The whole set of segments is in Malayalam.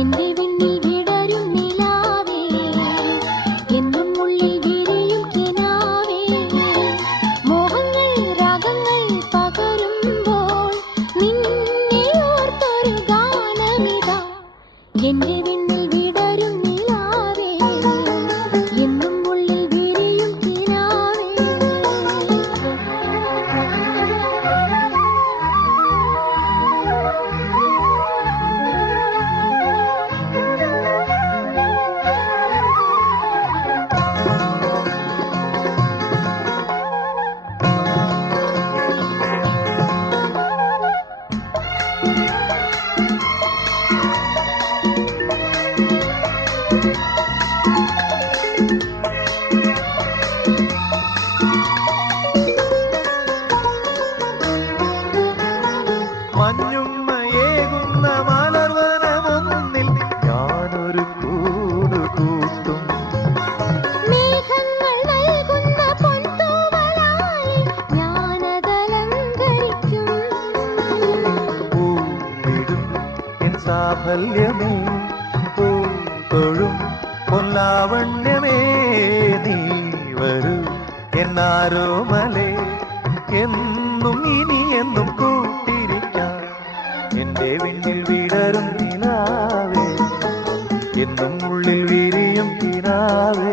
என்னை മലർവനമൊന്നിൽ ഞാനൊരു കൂട് കൂത്തും പൊല്ലാവണ്യമേ നീ വരൂ. എന്നാരോമലേ എന്നും ഇനി എന്നും കൂട്ടിരിക്കാം എന്റെ വിണ്ണിൽ വിടരും നിലാവേ എന്നും ഉള്ളിൽ വിരിയും കിനാവേ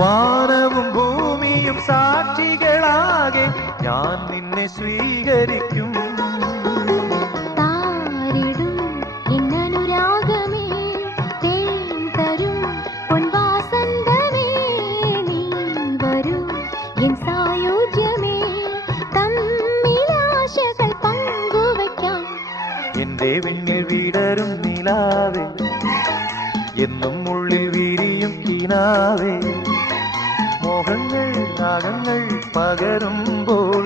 വാനവും ഭൂമിയും സാക്ഷികളാകെ ഞാൻ നിന്നെ സ്വീകരിക്കും. എന്റെ വിണ്ണിൽ വിടരും നിലാവേ എന്നും ഉള്ളിൽ വിരിയും കിനാവേ. മോഹങ്ങൾ രാഗങ്ങൾ പകരുമ്പോൾ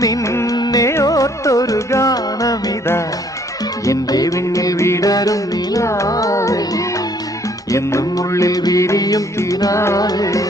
നിന്നെ ഓർത്തൊരു ഗാനമിതാ. എന്റെ വിണ്ണിൽ വിടരും നിലാവേ എന്നും ഉള്ളിൽ വിരിയും കിനാവേ.